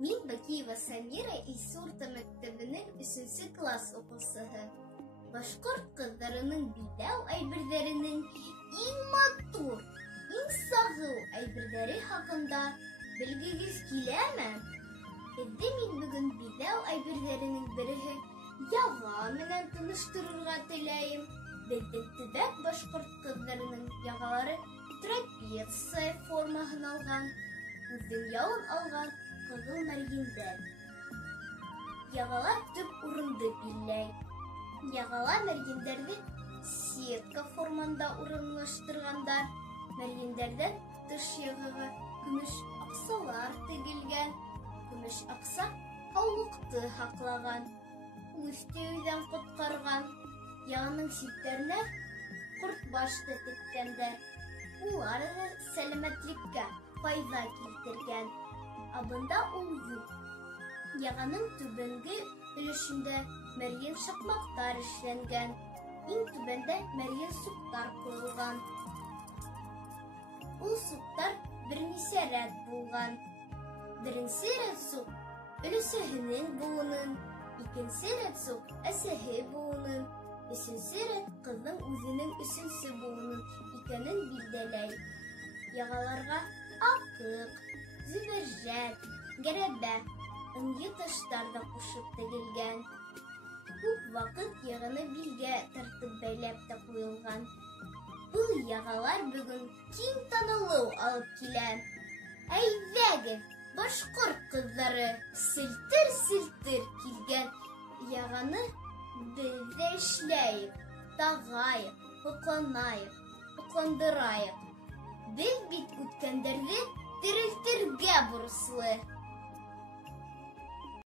Мин Бакиева Самира Илсе урта мәктәбенең 3-нче класс укучысы. Башкорт кызларының биләү әйберләренең иң матур, иң сагыл әйберләре хакында белгегез киләме? Һеҙҙе мин бөгөн биләү әйберләренең береһе яға менән таныштырырға теләйем. Беҙҙең төбәк башҡорт ҡыҙҙарының яғалары трапеция формаһын алған, үҙҙең яуын алған ҡыҙыл мәрйендәр. Яғалар төп урынды биләй. Яғалар мәрйендәрҙе сетка форманда урынлаштырғандар. Мәрйендәрҙән тыш яғаға көмөш аҡсалар тегелгән. Көмөш аҡса һаулыҡты һаҡлаған, үҫтеүҙән ҡотҡарған. Яғының ситтәренә ҡорт башты теккәндәр. Улар сәләмәтлеккә файҙа килтергән. Ә бында ул юҡ. Яғаның түбәнге өлөшөндә мәрйен шаҡмаҡтар эшләнгән. Иң түбәндә мәрйен суҡтар ҡуйылған. Ул суҡтар бер нисә рәт булған. Беренсе рәт суҡ өлөсәһенең быуынын, икенсе рәт суҡ әсәһе быуынын, өсөнсө рәт ҡыҙҙың үҙенең өсөнсө быуынын икәнен билдәләй. Яғаларға аҡыҡ, зөбәржәт, гәрәбә, ынйы таштар ҙа ҡушып тегелгән. Күп ваҡыт яғаны билгә тартып бәйләп тә ҡуйылған. Был яғалар бөгөн киң танылыу алып килә. Әйҙәгеҙ, башҡорт ҡыҙҙары, селтер-селтер килгән яғаны беҙ ҙә эшләйек, тағайыҡ, һоҡланайыҡ, һоҡландырайыҡ. Беҙ бит үткәндәрҙе терелтергә бурыслы.